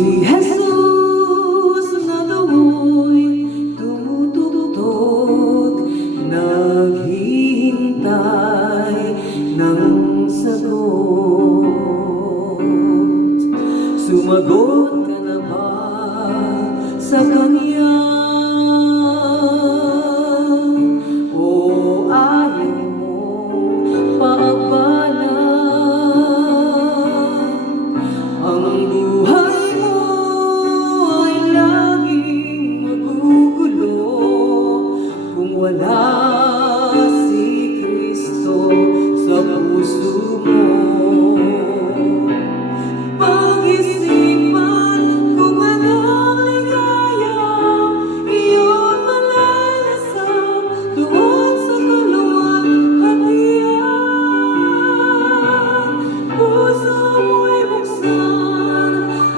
Si Jesus na dawo'y tumutugtog, naghihintay ng sagot. Sumagot ka na ba sa Kanya? O ayaw mong paagbalan? Ang buhay mo ay laging magugulo kung wala si Kristo sa puso mo. Pag-isipan kung anong ligayang iyong malalasap doon sa kaluwalhatian. Puso mo'y buksan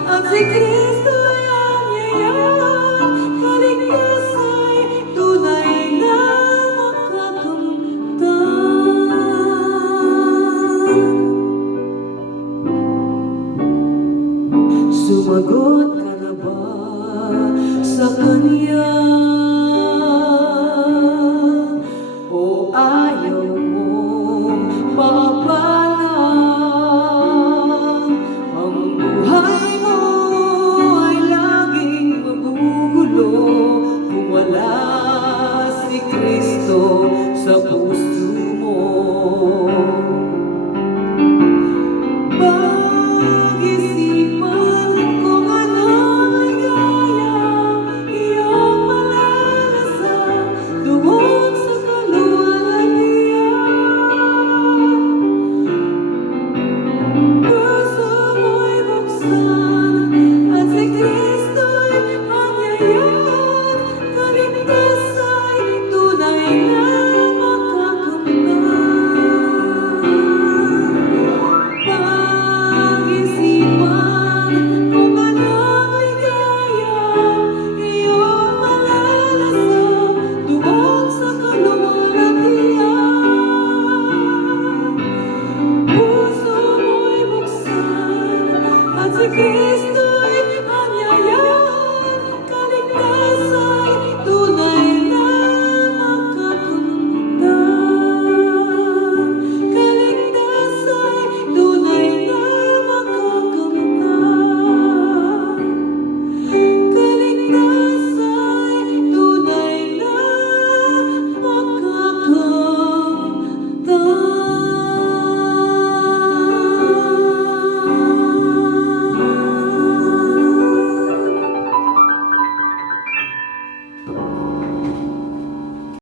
at si Kristo ay anyayahan. Kaligtas ay tunay na makakamtan. Sumagot ka na ba sa Kanya?